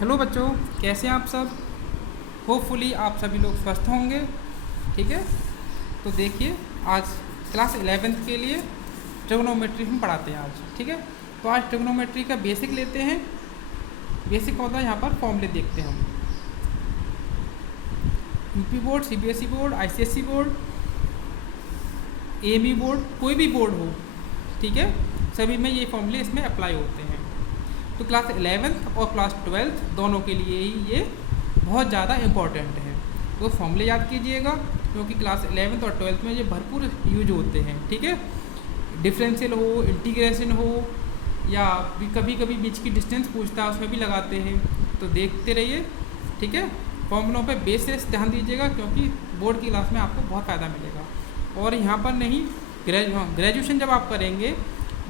Hello बच्चों, कैसे हैं आप सब। होपफुली आप सभी लोग स्वस्थ होंगे। ठीक है, तो देखिए आज क्लास 11th के लिए ट्रिग्नोमेट्री हम पढ़ाते हैं आज। ठीक है, तो आज ट्रिग्नोमेट्री का बेसिक लेते हैं। बेसिक होता है यहाँ पर फॉर्मूले देखते हैं हम। UP board, CBSE board, ICSE board, AMU board, कोई भी बोर्ड हो, ठीक है, सभी में ये फॉर्मूले इसमें अप्लाई होते हैं। तो क्लास 11th और क्लास 12th दोनों के लिए ही ये बहुत ज़्यादा इम्पॉर्टेंट है। तो फॉर्मूले याद कीजिएगा, क्योंकि क्लास 11th और 12th में ये भरपूर यूज होते हैं। ठीक है, डिफरेंशियल हो, इंटीग्रेशन हो, या भी कभी कभी बीच की डिस्टेंस पूछता है उसमें भी लगाते हैं। तो देखते रहिए। ठीक है, फॉर्मूलों पे बेसिस ध्यान दीजिएगा, क्योंकि बोर्ड की क्लास में आपको बहुत फ़ायदा मिलेगा। और यहाँ पर नहीं, ग्रेजुएशन जब आप करेंगे,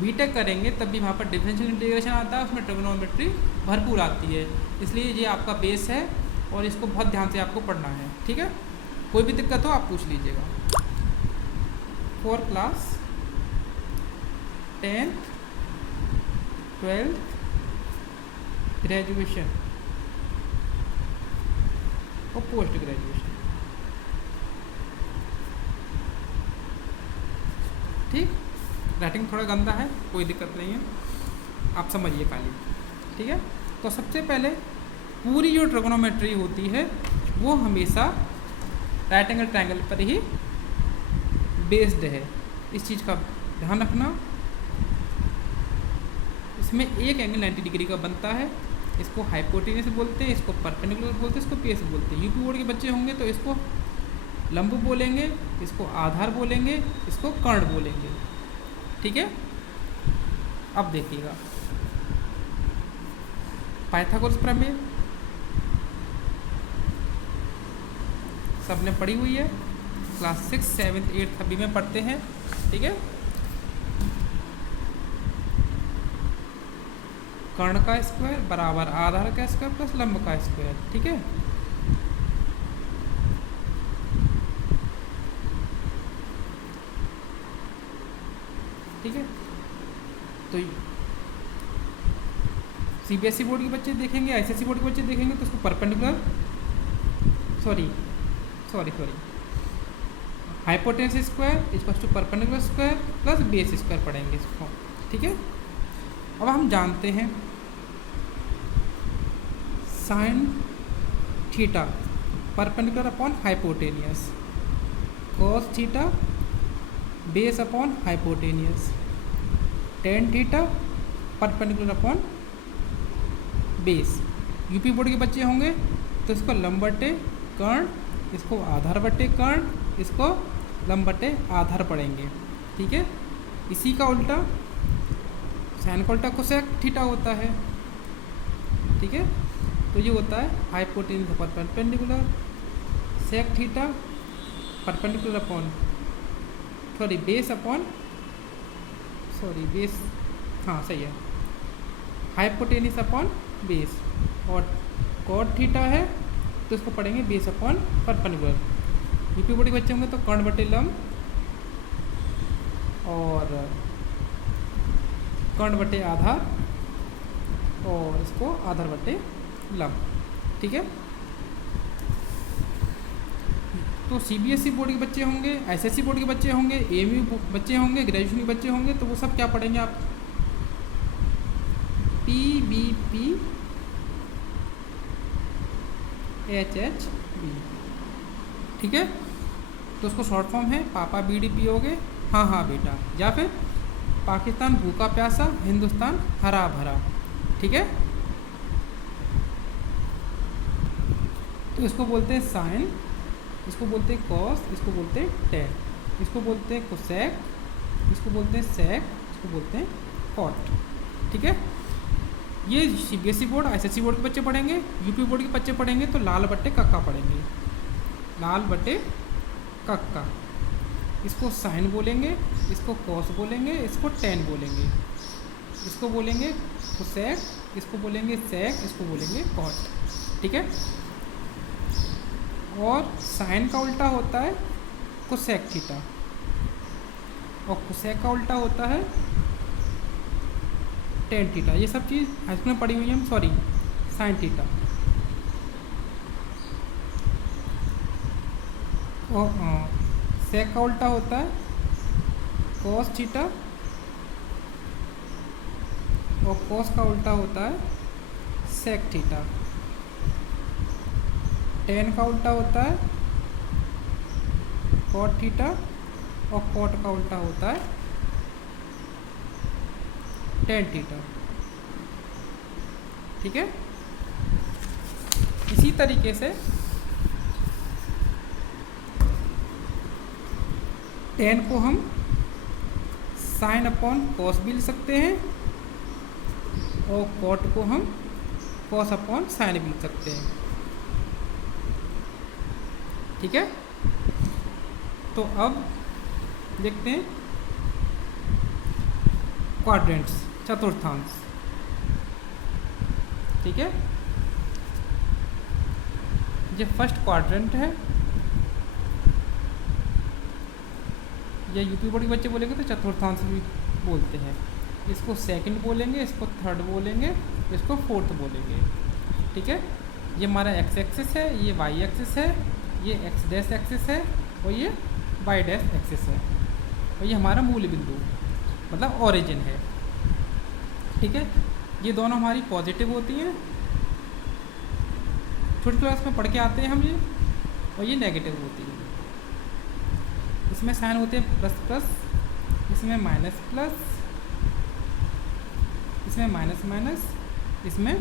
बीटेक करेंगे, तब भी वहाँ पर डिफरेंशियल इंटीग्रेशन आता है, उसमें ट्रिग्नोमेट्री भरपूर आती है। इसलिए ये आपका बेस है और इसको बहुत ध्यान से आपको पढ़ना है। ठीक है, कोई भी दिक्कत हो आप पूछ लीजिएगा। For class 10th 12th graduation और पोस्ट ग्रेजुएशन। ठीक, राइटिंग थोड़ा गंदा है, कोई दिक्कत नहीं है, आप समझिए खाली। ठीक है, तो सबसे पहले पूरी जो ट्रिग्नोमेट्री होती है वो हमेशा राइट एंगल ट्रायंगल पर ही बेस्ड है। इस चीज़ का ध्यान रखना। इसमें एक एंगल 90 डिग्री का बनता है। इसको हाइपोटेन्यूस बोलते हैं, इसको परपेंडिकुलर बोलते हैं, इसको बेस बोलते हैं। यूपी बोर्ड के बच्चे होंगे तो इसको लंब बोलेंगे, इसको आधार बोलेंगे, इसको कर्ण बोलेंगे। ठीक है, अब देखिएगा पाइथागोरस प्रमेय सबने पढ़ी हुई है, क्लास 6, 7, 8 सभी में पढ़ते हैं। ठीक है, कर्ण का स्क्वायर बराबर आधार का स्क्वायर प्लस लंब का स्क्वायर। ठीक है, ठीक है, तो सीबीएसई बोर्ड के बच्चे देखेंगे, आईसीएसई बोर्ड के बच्चे देखेंगे तो उसको perpendicular sorry hypotenuse square equals to perpendicular square plus base square पढ़ेंगे इसको। ठीक है, अब हम जानते हैं sine theta perpendicular upon hypotenuse, cos theta base upon hypotenuse, tan theta perpendicular upon base. UP board के बच्चे होंगे तो इसको लंब बटे कर्ण, इसको आधार बटे कर्ण, इसको लंब बटे आधार पढ़ेंगे। ठीक है, इसी का उल्टा साइन का उल्टा कोसेक थीटा होता है। ठीक है, तो ये होता है hypotenuse upon perpendicular, sec theta perpendicular upon base upon base, हाँ सही है, हाइपोटेन्यूस अपॉन बेस। और कॉट थीटा है तो इसको पढ़ेंगे base upon perpendicular. UP board के बच्चे होंगे तो कर्ण बटे लंब और कर्ण बटे आधार और इसको आधार बटे लंब। ठीक है, तो सीबीएसई बोर्ड के बच्चे होंगे, आईसीएसई बोर्ड के बच्चे होंगे, एएमयू बच्चे होंगे, ग्रेजुएशन के बच्चे होंगे, तो वो सब क्या पढ़ेंगे आप, पीबीपी एचएचबी। ठीक है, तो उसको शॉर्ट फॉर्म है पापा बीडीपी हो गए, हाँ हाँ बेटा, या फिर पाकिस्तान भूखा प्यासा, हिंदुस्तान हरा भरा। ठीक है, तो इसको बोलते हैं साइन, इसको बोलते हैं कॉस, इसको बोलते हैं टेन, इसको बोलते हैं कोसेक, इसको बोलते हैं सेक, इसको बोलते हैं कॉट। ठीक है, ये सीबीएसई बोर्ड, आईसीएसई बोर्ड के बच्चे पढ़ेंगे। यूपी बोर्ड के बच्चे पढ़ेंगे तो लाल बट्टे कक्का पढ़ेंगे, लाल बट्टे कक्का। इसको साइन बोलेंगे, इसको कॉस बोलेंगे, इसको टेन बोलेंगे, इसको बोलेंगे कोसेक, इसको बोलेंगे सेक, इसको बोलेंगे कॉट। ठीक है, और साइन का उल्टा होता है कोसेक थीटा और कोसेक का उल्टा होता है टेन थीटा। ये सब चीज़ हाई स्कूल में पढ़ी हुई है, सॉरी साइन थीटा। और सेक का उल्टा होता है कॉस थीटा, और कॉस का उल्टा होता है सेक थीटा। टेन का उल्टा होता है कॉट थीटा, और कॉट का उल्टा होता है टेन थीटा। ठीक है, इसी तरीके से टेन को हम साइन अपॉन कॉस भी लिख सकते हैं, और कॉट को हम कॉस अपॉन साइन भी लिख सकते हैं। ठीक है, तो अब देखते हैं क्वाड्रेंट्स, चतुर्थांश। ठीक है, ये फर्स्ट क्वाड्रेंट है, या यूपी बोर्ड के बच्चे बोलेंगे तो चतुर्थांश भी बोलते हैं। इसको सेकंड बोलेंगे, इसको थर्ड बोलेंगे, इसको फोर्थ बोलेंगे। ठीक है, ये हमारा एक्स एक्सिस है, ये वाई एक्सिस है, ये एक्स डैश एक्सिस है, और ये वाई डैश एक्सिस है, और ये हमारा मूल बिंदु मतलब ओरिजिन है। ठीक है, ये दोनों हमारी पॉजिटिव होती हैं, छोटी क्लास में पढ़ के आते हैं हम ये, और ये नेगेटिव होती है। इसमें साइन होते हैं प्लस प्लस, इसमें माइनस प्लस, इसमें माइनस माइनस, इसमें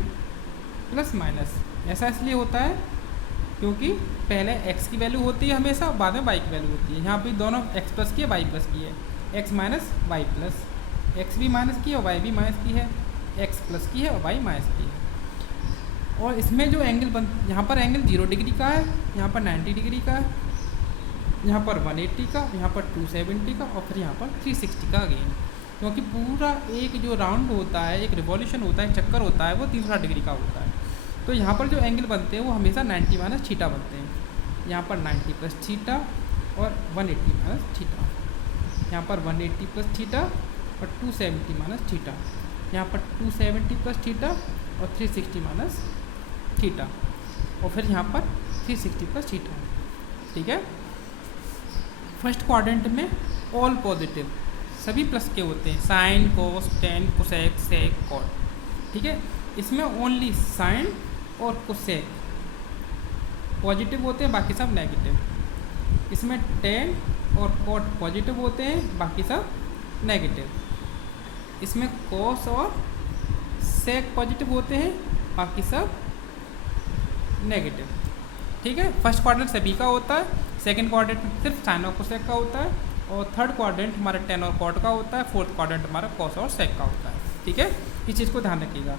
प्लस माइनस। ऐसा इसलिए होता है क्योंकि पहले x की वैल्यू होती है हमेशा, बाद में y की वैल्यू होती है। यहाँ पे दोनों x प्लस की है, y प्लस की है, x minus y plus, x भी माइनस की है और y भी माइनस की है, x प्लस की है और y माइनस की है। और इसमें जो एंगल यहाँ पर एंगल 0 डिग्री का है, यहाँ पर 90 डिग्री का है, यहाँ पर 180 का, यहाँ पर 270 का, और फिर यहाँ पर 360 का अगेन, क्योंकि पूरा एक जो राउंड होता है, एक रिवॉल्यूशन होता है, चक्कर होता है, वो 360 डिग्री का होता है। तो यहाँ पर जो एंगल बनते हैं वो हमेशा 90 माइनस थीटा बनते हैं। यहाँ पर 90 प्लस थीटा और 180 माइनस थीटा, यहाँ पर 180 प्लस थीटा और 270 माइनस थीटा, यहाँ पर 270 प्लस थीटा और 360 माइनस थीटा, और फिर यहाँ पर 360 प्लस थीटा। ठीक है, फर्स्ट क्वाड्रेंट में ऑल पॉजिटिव, सभी प्लस के होते हैं, sine cos tan cosec sec cot. ठीक है, इसमें ओनली साइन और कोसेक पॉजिटिव होते हैं, बाकी सब नेगेटिव। इसमें टेन और कॉट पॉजिटिव होते हैं, बाकी सब नेगेटिव। इसमें कोस और सेक पॉजिटिव होते हैं, बाकी सब नेगेटिव। ठीक है, फर्स्ट क्वाड्रेंट सभी का होता है, सेकंड क्वाड्रेंट सिर्फ साइन और कोसेक का होता है, और थर्ड क्वाड्रेंट हमारा टेन और कॉट का होता है, फोर्थ क्वाड्रेंट हमारा कॉस और सेक का होता है। ठीक है, इस चीज़ को ध्यान रखिएगा।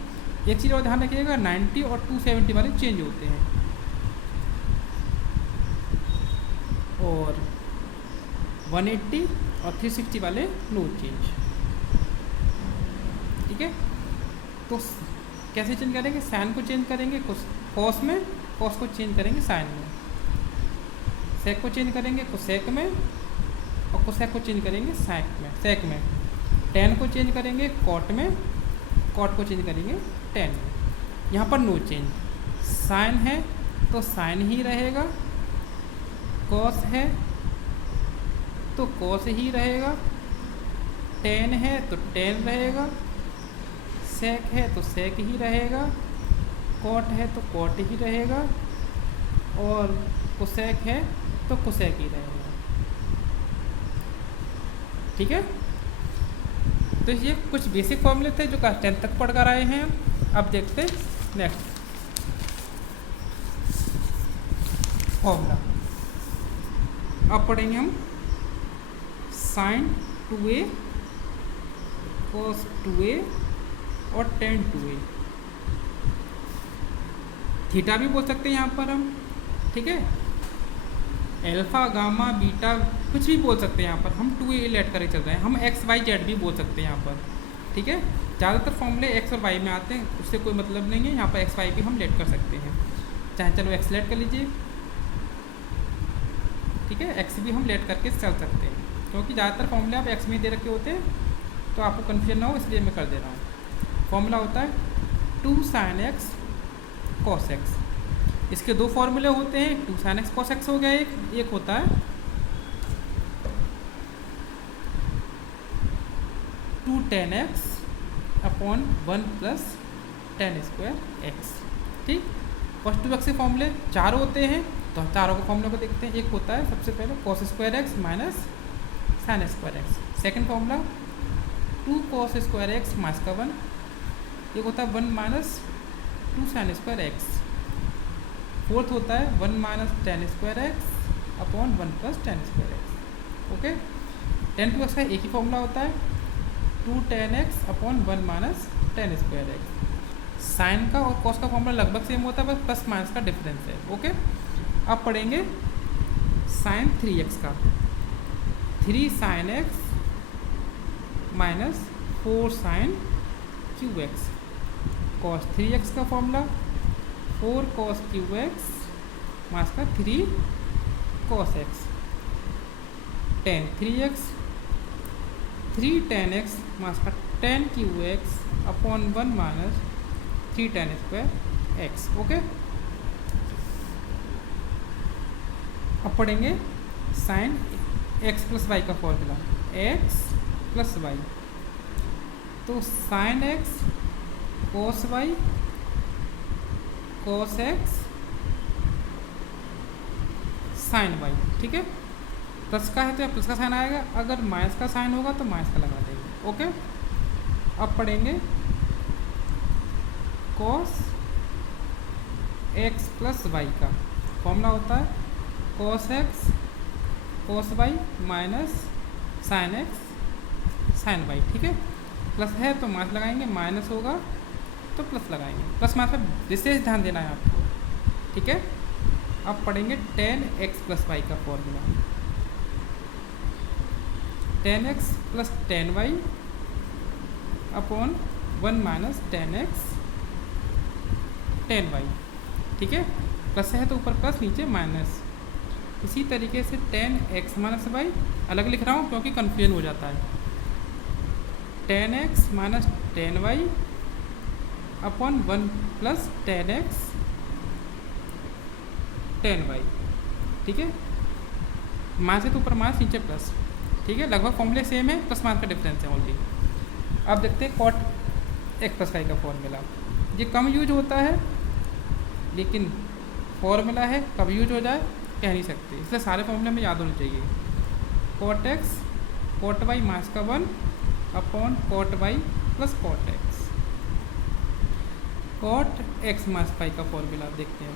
एक चीज़ और ध्यान रखिएगा, 90 और 270 वाले चेंज होते हैं, और 180 और 360 वाले नो चेंज। ठीक है, तो कैसे चेंज करेंगे? साइन को चेंज करेंगे कॉस में, कॉस को चेंज करेंगे साइन में, सेक को चेंज करेंगे कोसेक में, और कोसेक को चेंज करेंगे सेक में। टेन को चेंज करेंगे कॉट में, कॉट को चेंज करेंगे टेन में। यहाँ पर नो चेंज, साइन है तो साइन ही रहेगा, कॉस है तो कॉस ही रहेगा, टेन है तो टेन रहेगा, सेक है तो सेक ही रहेगा, कॉट है तो कॉट ही रहेगा, और कोसेक है तो कोसेक ही रहेगा। ठीक है, तो ये कुछ बेसिक फॉर्मूले थे जो क्लास 10 तक पढ़ कर आए हैं। अब देखते हैं नेक्स्ट फॉर्मूला। अब पढ़ेंगे हम साइन 2a cos 2a और tan 2a। थीटा भी बोल सकते हैं यहाँ पर हम। ठीक है, अल्फा गामा बीटा कुछ भी बोल सकते हैं यहाँ पर, हम 2a लेट करके चल रहे हैं। हम एक्स वाई जेड भी बोल सकते हैं यहाँ पर। ठीक है, ज़्यादातर फॉर्मूले एक्स और वाई में आते हैं, उससे कोई मतलब नहीं है। यहाँ पर एक्स वाई भी हम लेट कर सकते हैं, चाहे चलो एक्स लेट कर लीजिए। ठीक है, एक्स भी हम लेट करके चल सकते हैं, क्योंकि ज़्यादातर फॉर्मूले आप एक्स में दे रखे होते हैं, तो आपको कन्फ्यूजन ना हो इसलिए मैं कर दे रहा हूँ। फॉर्मूला होता है 2 sin x कॉस एक्स। इसके दो फॉर्मूले होते हैं, 2 sin x cos x हो गया एक होता है 2 tan x upon 1 plus tan square x. ठीक, फर्स्ट 2x के फॉर्मूले 4 होते हैं, तो हम चारों के फॉर्मूले को देखते हैं। एक होता है सबसे पहले cos square x minus sin square x. Second formula 2 cos square x minus का 1, एक होता है 1 minus 2 sin square x. Fourth होता है 1 minus tan square x upon 1 plus tan square x. Okay, tan 2x का एक ही फॉर्मूला होता है 2 tan x upon 1 minus tan square x. Sine का और कॉस का फॉर्मूला लगभग सेम होता है, बस प्लस माइनस का डिफरेंस है। ओके, अब पढ़ेंगे साइन 3x का, 3 sin x minus 4 sin QX। Cos 3x का फॉर्मूला 4 cos QX माइनस का 3 cos x। tan 3x 3 tan x minus का tan QX upon 1 minus 3 tan square x। Okay, अब पढ़ेंगे साइन x प्लस वाई का formula, x plus Y. तो sign x cos y cos x sin y। ठीक है, plus का है तो प्लस का साइन आएगा, अगर माइनस का साइन होगा तो माइनस का लगा देंगे। ओके, अब पढ़ेंगे cos x प्लस y का फॉर्मूला होता है cos x cos y minus sin x sin y। ठीक है, प्लस है तो माइनस लगाएंगे, माइनस होगा तो प्लस लगाएंगे, प्लस माइनस पर विशेष ध्यान देना है आपको। ठीक है, अब पढ़ेंगे tan x प्लस y का formula, tan x plus tan y upon 1 minus tan x tan y। ठीक है, प्लस है तो ऊपर प्लस नीचे माइनस। इसी तरीके से tan x माइनस y अलग लिख रहा हूँ क्योंकि कन्फ्यूजन हो जाता है, tan x minus tan y upon 1 plus tan x tan y। ठीक है, माइनस है तो ऊपर माइनस नीचे प्लस। ठीक है, लगभग फॉर्मूले सेम है, प्लस माइनस का डिफरेंस है ओनली। अब देखते हैं cot x प्लस y का फॉर्मूला। ये कम यूज होता है लेकिन फॉर्मूला है, कब यूज हो जाए कह नहीं सकते, इसलिए सारे फॉर्मूले में याद होने चाहिए। cot x cot y minus का 1 upon cot y plus cot x। cot x minus y का फॉर्मूला देखते हैं,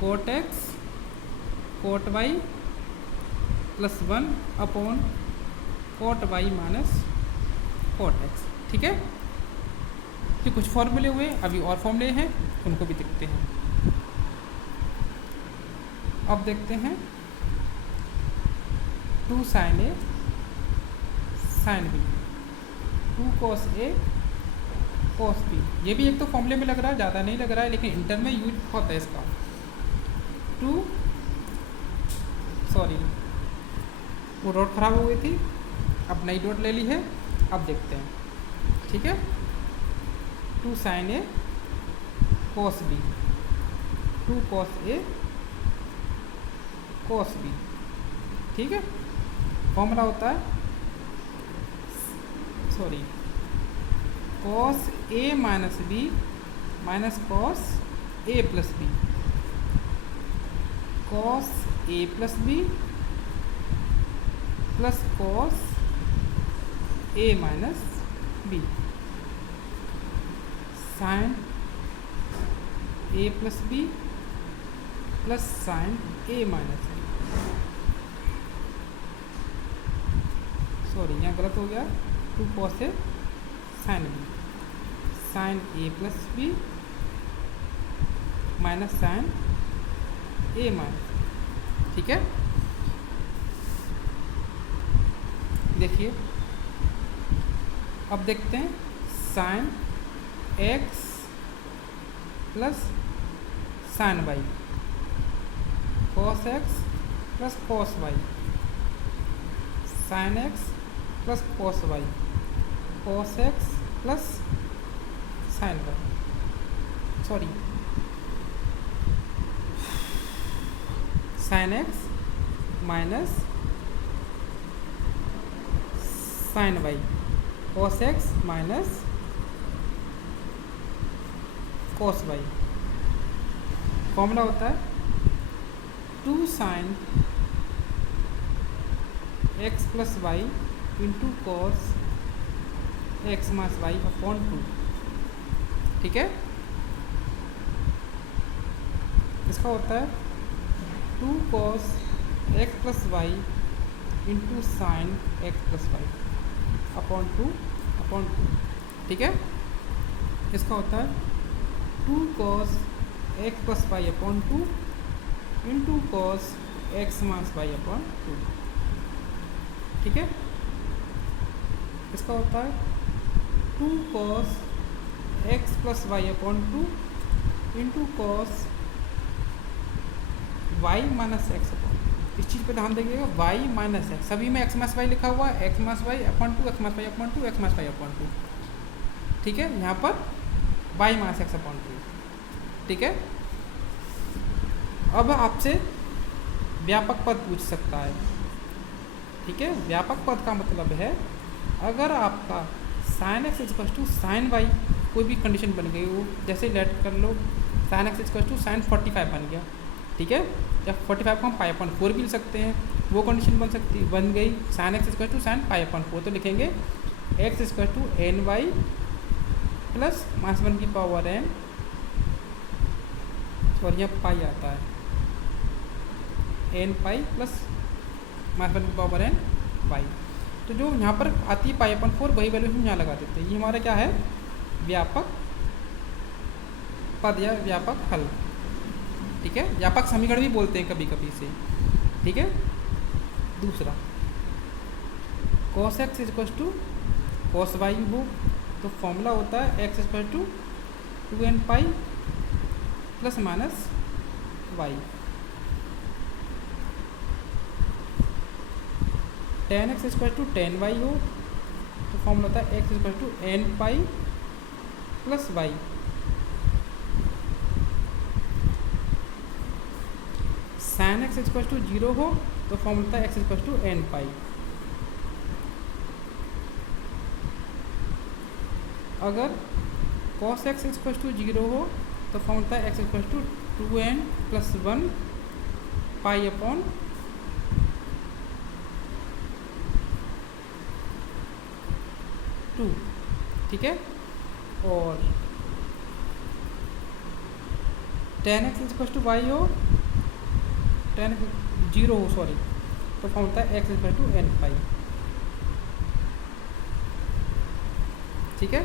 cot x cot y plus 1 upon cot y minus cot x। ठीक है, ये कुछ फॉर्मूले हुए, अभी और फॉर्मूले हैं उनको भी देखते हैं। अब देखते हैं 2 sin a sin b, 2 cos a cos b। ये भी एक तो फॉर्मूले में लग रहा है, ज़्यादा नहीं लग रहा है, लेकिन इंटर में यूज बहुत है इसका। 2 सॉरी वो डॉट खराब हो गई थी, अब नई डॉट ले ली है। अब देखते हैं। ठीक है, 2 sin a cos b, 2 cos a cos b। ठीक है, फॉर्मूला होता है sorry cos a minus b minus cos a plus b, cos a plus b plus cos a minus b, sin a plus b plus sin a minus b। Sorry यहाँ गलत हो गया, 2 cos a sin b, sin a plus b minus sin a minus b। ठीक है, देखिए अब देखते हैं sin x plus sin y, cos x plus cos y, sin x plus cos y, cos x plus sin y। Sorry sine x minus sine y, cos x minus cos y. Formula होता है 2 sine x plus y into cos x minus y upon 2। ठीक है, इसका होता है 2 cos x plus y into sine x plus y upon 2। ठीक है, इसका होता है 2 cos x plus y upon 2 into cos x minus y upon 2। ठीक है, इसका होता है 2 cos x plus y upon 2 into cos y minus x upon. इस चीज़ पे ध्यान देंगे, वाई माइनस एक्स, सभी में एक्स माइनस वाई लिखा हुआ है, x minus y upon 2, x minus y upon 2, x minus y upon 2। ठीक है, यहाँ पर वाई माइनस एक्स अपॉन 2। ठीक है, अब आपसे व्यापक पद पूछ सकता है। ठीक है, व्यापक पद का मतलब है अगर आपका sine x equal to sine y कोई भी कंडीशन बन गई हो, जैसे लेट कर लो sine x equal to sine 45 बन गया। ठीक है, जब 45 को हम पाई अपॉन 4 भी लिख सकते हैं, वो कंडीशन बन गई sine x equal to sine pi upon 4, तो लिखेंगे x equal to n y plus minus 1 की पावर एन, सॉरी यहाँ पाई आता है एन पाई प्लस माइनस 1 की पावर एन पाई। तो जो यहाँ पर आती है पाई अपॉन 4 वही वैल्यू हम यहाँ लगा देते हैं। ये हमारा क्या है, व्यापक पद या व्यापक हल। ठीक है, व्यापक समीकरण भी बोलते हैं कभी कभी इसे। ठीक है, दूसरा cos x equal to cos y हो तो फॉर्मूला होता है x equal to 2n pi plus minus y. tan x equal to tan y हो तो फॉर्मूला होता है x equal to n pi plus y. Sine x equal to 0 हो तो फॉर्मूला होता है x equal to n pi. अगर cos x equal to 0 हो तो फॉर्मूला होता है x equal to 2n plus 1 pi upon 2। ठीक है, और tan x equal to y हो, tan x 0 हो सॉरी, तो फॉर्मूला होता है एक्स इक्वल टू n पाई। ठीक है।